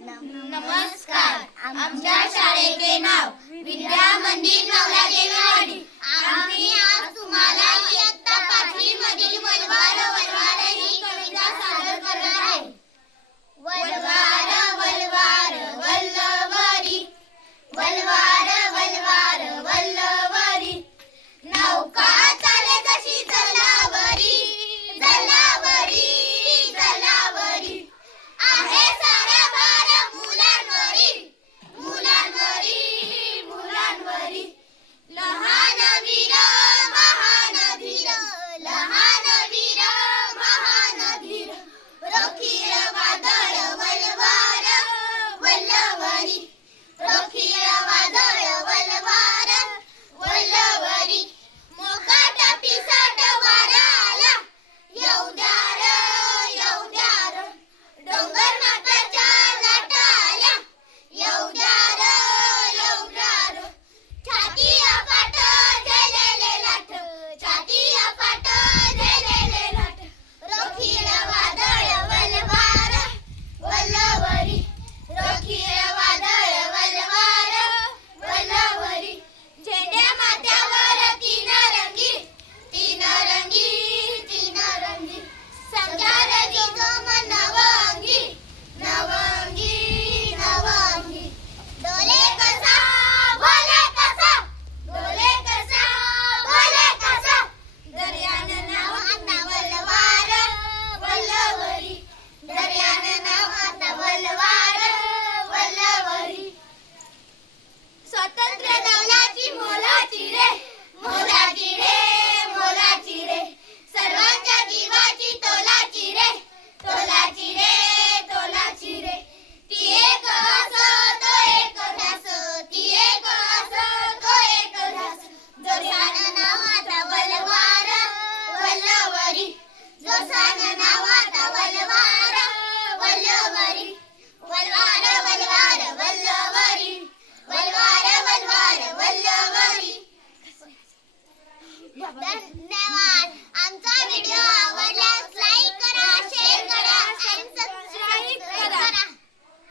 नमस्कार. आमच्या शाळेचे नाव विद्या मंदिर नवलादेवीवाडी. आम्ही आज तुम्हाला इयत्ता 5वी मधील वलवार वलवार ही कविता सादर करणार आहे. वलवार वलवार वल्लवरी, वलवार वलवार वल्लवरी, नौका चाले जशी जलावरी, जलावरी जलावरी, आहे सारा भार मुलांवरी, मुलांवरी मुलांवरी, लहान वीर महान धीर, लहान वीर महान धीर, रोखीर वादळ वलवार वल्लवरी, रोखीर वादळ वलवार वल्लवरी, मोकाट पिसाट वारा आला, येऊद्या र डोंगर माताच्या लाटा आल्या, येऊद्या र छाती अफाट झेलेले लाट, छाती अफाट झेलेले लाट, रोखीर वादळ वलवार वल्लवरी, रोखीर वादळ वलवार वल्लवरी, झेंड्या माथ्यावर तीन रंगी, तीन रंगी तीन रंगी, संचारली जोम नवंगी, नवंगी नवंगी, डोले कसा भोले कसा, डोले कसा भोले कसा, दर्यानं नाव आता वलवार वल्लवरी, दर्यानं नाव आता वलवार वल्लवरी, स्वातंत्र्य दौलाची मोलाची रे, मोलाची रे मोलाची रे, सर्वांच्या जीवाची तोलाची रे, तोलाची रे तोलाची रे, ती एक असो तो एक ध्यास, ती एक असो तो एक ध्यास, जोशानं नावाचा वलवार वल्लवरी, जोशानं नावाचा वलवार वल्लवरी, वलवार वलवार वल्लवरी, वलवार वलवार वल्लवरी. धन्यवाद.